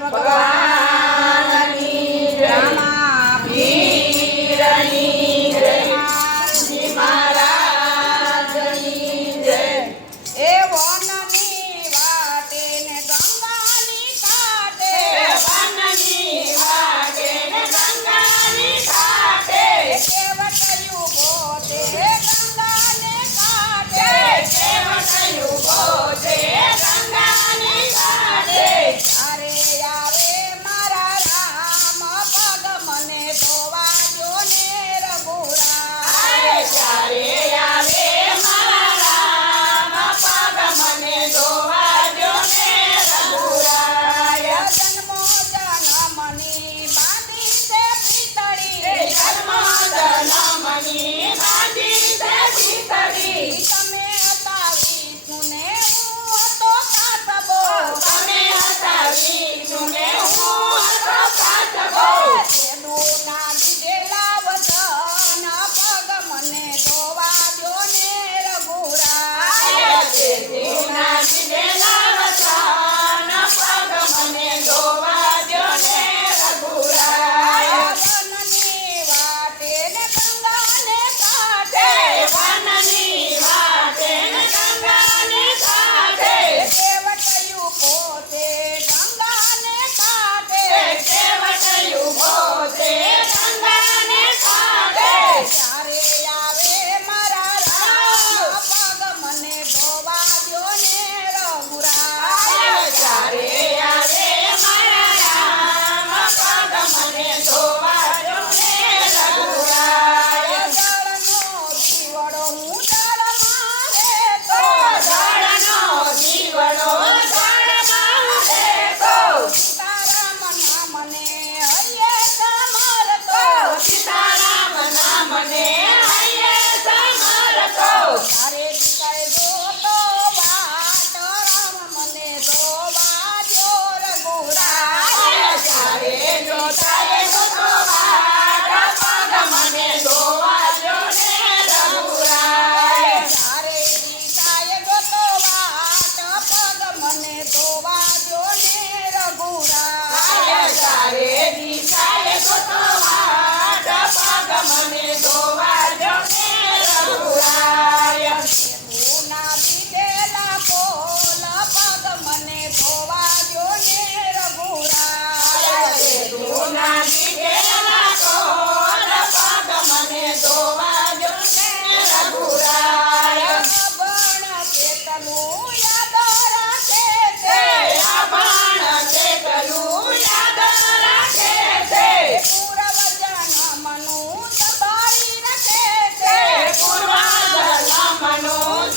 ભગવાનની જય. પીરની જય. હનુમાનજી મહારાજની જય. એ વનની વાટે ને ગંગાની કાંઠે, વનની વાટે ને ગંગાની કાંઠે, કેવટ યુગો તે ગંગાને કાંઠે, કેવટ યુગો છે ગંગાની કાંઠે. અરે આવે મારા રામ પગ મને ધોવા જો ને રઘુરાય. ત્યારે આવે મારા રામ પગ મને ધોવા જો ને રઘુરાય. જન્મો જન્મની બાંધી છે પિતળી, જન્મ જન્મની બાંધી છે પિતળી. તમે હતા વિષ્ણુને હું હતો કાસબો, તમે હતા વિષ્ણુને હું હતો કાચબો. તેનું ના દીધેલા વચન પગ મને ધોવા જો ને રઘુરાય. તેના દીધેલા વચન પગ મને ધોવા જો ને રઘુરાય. વનની વાટે ને ગંગાને કાંઠે, વનની વાટે ને ગંગાને કાંઠે, કેવટયું પોતે ગંગાને કાંઠે, કેવટ યુગો છે ગંગાને કાંઠે. ત્યારે આવે મારા રામ પગ મને ધોવા જો ને રઘુરાય. ત્યારે આવે મારા રામ પગ મને ધોવા જો ને રઘુરાય. જળનો દીવડો હું જળમાં રહેતો, જળનો દીવડો જળમાં રહેતો, સીતારામ નામને હૈયે સમરતો, સીતારામ નામને હૈયે સમરતો. તારે દીકરે જોતો વાટ રામ મને ધોવા જો રઘુરાય. ત્યારે જોતાએ જોતો વાટ પગ મને ધોવા જો ને રઘુરાય. તારે દીકરે જોતો વાટ પગ મને ધોવા જો ને રઘુરાય. ત્યારે દિશાએ જોતો વાટ પગ મને ધોવા જો ને રઘુરાય. ના દીધેલા બોલ પગ મને ધોવા જો ને રઘુરાય. તુના દીધેલા કોલ પગ મને ધોવા જો ને રઘુરાય. ભણ કેટલું યાદ રાખે છે, બાણ કેટલું યાદ રાખે છે, પૂર્વ જન્મનું સંભાળી રાખે છે, પૂર્વજન્મનું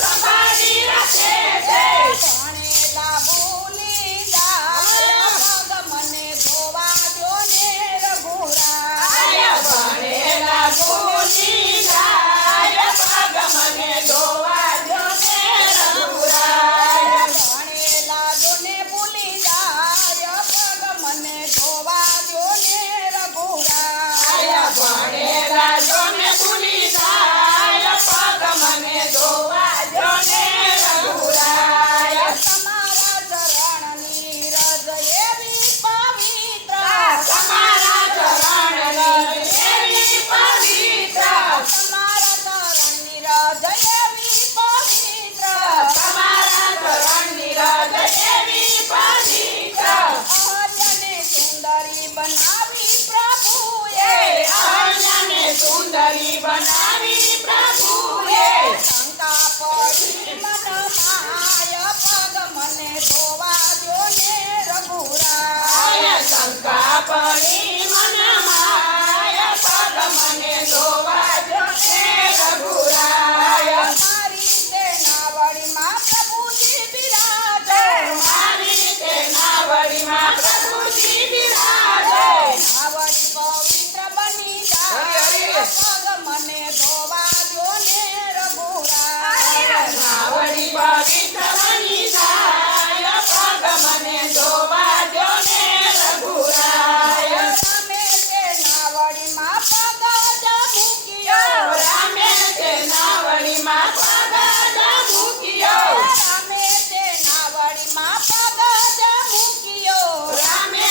સંભાળી રાખે છે. ભણેલા ભૂલી જાય પગ મને ધોવા જો ને રઘુરાય. ભણેલા ભૂલી જાય પગ મને ધોવા જો ને રઘુરાય. ભણેલા જોને ભૂલી જાય પગ મને ધોવા જો ને રઘુરાય. ભણેલા જોને ભૂલી જાય પગ મને ધોવા જો ને રઘુરાય. તમારા ચરણની રજ એવી પવિત્ર, તમારા ચરણની એવી પવિત્ર, તમારા ચરણની રજ એવી પવિત્ર, તમારા ચરણની રજ એવી પવિત્ર. અહલ્યાને સુંદરી બનાવી પ્રભુએ, અહલ્યાને સુંદરી બનાવી પ્રભુએ. શંકા પડી મનમાં પગ મને ધોવા જો ને રઘુરાય. શંકા પડી મનમાં પગ મને ધોવા જો ને રઘુરાય. મારી સેનાવળીમાં પ્રભુજી બિરાજે, મારી સેનાવળીમાં પ્રભુજી બિરાજે. નાવડી પવિત્ર બની જાય પગ મને ધોવા જો ને રઘુરાય. નાવડી પવિત્ર બની જાય પગ મને ધોવા જો ને રઘુરાય. રામે સેનાવળીમાં પગ જ મૂક્યો, રામે સેનાવળીમાં પગ જ મૂક્યો. રામે સેનાવળીમાં પગ જ મૂક્યો. રામે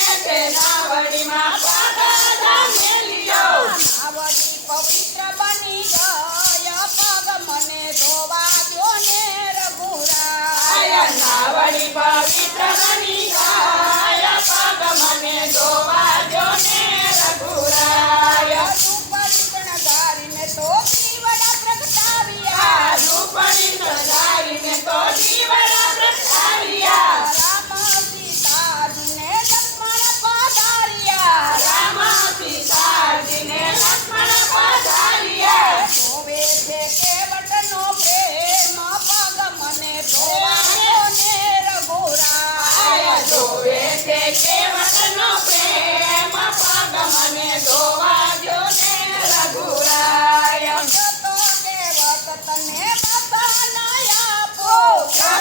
મને ધોવા દ્યો ને રઘુરાય તો કેવત તને વતન આપું.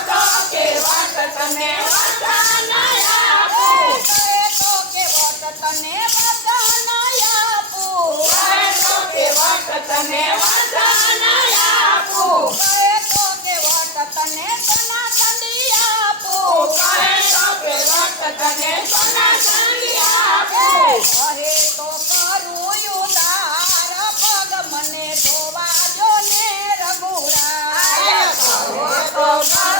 તો કે વાત તને વતન આપું કહે તો કેવત તને વતન આપું. કહે તો કે વાત તને વતન આપું કહે તો કેવત તને સોના ચાંદી આપું. કહે તો કે વાત તને સોના ચાંદી આપું કહે તો કરું ઉધાર પગ મને ધોવા દ્યો ને રઘુરાય. તો કરું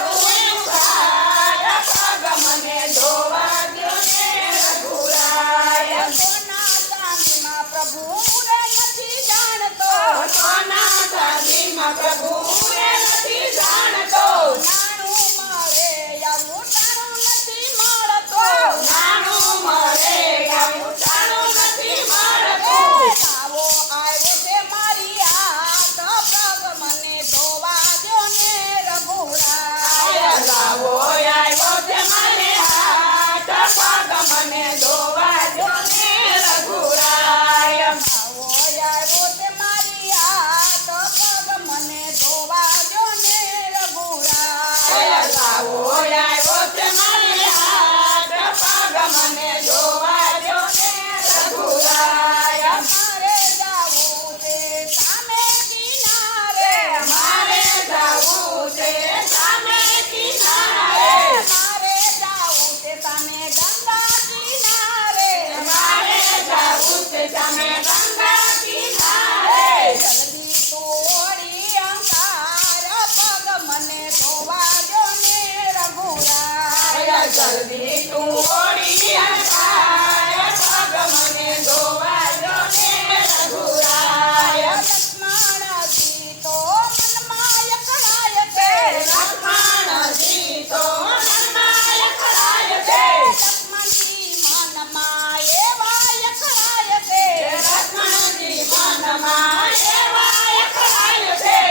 ઉધાર પગ મને ધોવા દ્યો ને રઘુરાય સોના ચાંદીમાં પ્રભુ રે નથી જાણતો. સોના ચાંદીમાં પ્રભુ રે નથી જાણતો નાણું મળે આવું ટાણું નથી મળતો. નાનું મળે આવું ટાણું નથી મળતું લાવો આવ્યો છે મારી હાથ પગ મને ધોવા દ્યો ને રઘુરાય. લાવો આવ્યો છે મારે હાથ પગ મને ધોવા દ્યો ને રઘુરાય લાવો આવ્યો છે મારી હાથ પગ મને ધોવા દ્યો ને રઘુરાય. લાવો આવ્યો છે મારે હાથ પગ મને ધોવા દ્યો ને રઘુરાય મારે જાવું છે સામે કિનારે. મારે જાવું છે સામે કિનારે મારે જાવું છે સામે ગંગા કિનારે. મારે જાવું છે સામે ગંગા કિનારે જલ્દી તોડી અંગાર પગ મને ધોવા દ્યો ને રઘુરાય. જલ્દી તું ઓળી અંધાર પગ મને ધોવા દ્યો ને રઘુરાય લક્ષ્મણજી તો મનમાં અકળાય છે. લક્ષ્મણજી તો મનમાં અકળાય છે લક્ષ્મણજી મનમાં એવા અકળાય છે. લક્ષ્મણજી મનમાં એવા અકળાય છે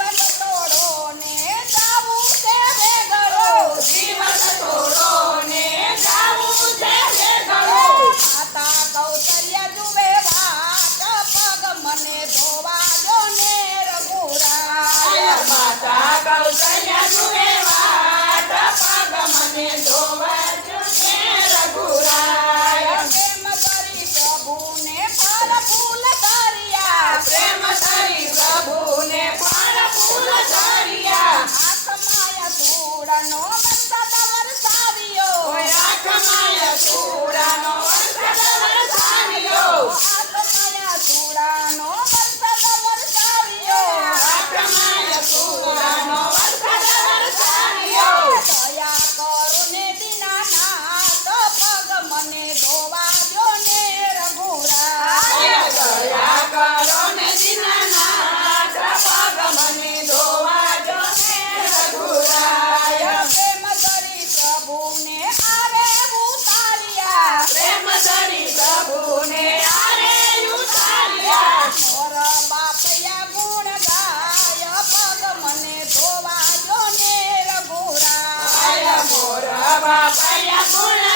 દિવસ તોડો ને જાવું છે વેગળો. દિવસ થોડો ને જાવું છે વેગળો માતા કૌશલ્ય જુએ વાટ પગ મને ધોવા દ્યો ને રઘુરાય. માતા કૌશલ્ય જુએ વાટ પગ મને ધોવા દ્યો ને રઘુરાય પ્રેમ કરી પ્રભુને ફળ ફૂલ ધર્યા. પ્રેમ કરી પ્રભુને ફળ ફૂલ ધર્યા આસમાયા ધૂળનો વરસાદ વરસાવ્યો. આખમાય સૂરાનો વરસાદ વરસાવ્યો આસમાયા ધૂળનો વરસાદ વરસાવ્યો. આખમાય સૂરાનો વરસાદ વરસાવ્યો દયા કરો ને દીનાનાથ પગ મને ધોવા દ્યો ને રઘુરાય. દયા કરો ને દીનાનાથ પગ મને ધોવા દ્યો ને રઘુરાય પ્રેમ કરી પ્રભુને આરે ઉતાર્યા. પ્રેમ ધરી પ્રભુને આરે ઉતાર્યા મોર બાપયા ગુણ ગાય પગ મને ધોવા દ્યો ને રઘુરાય. મોર બાપયા ગુણ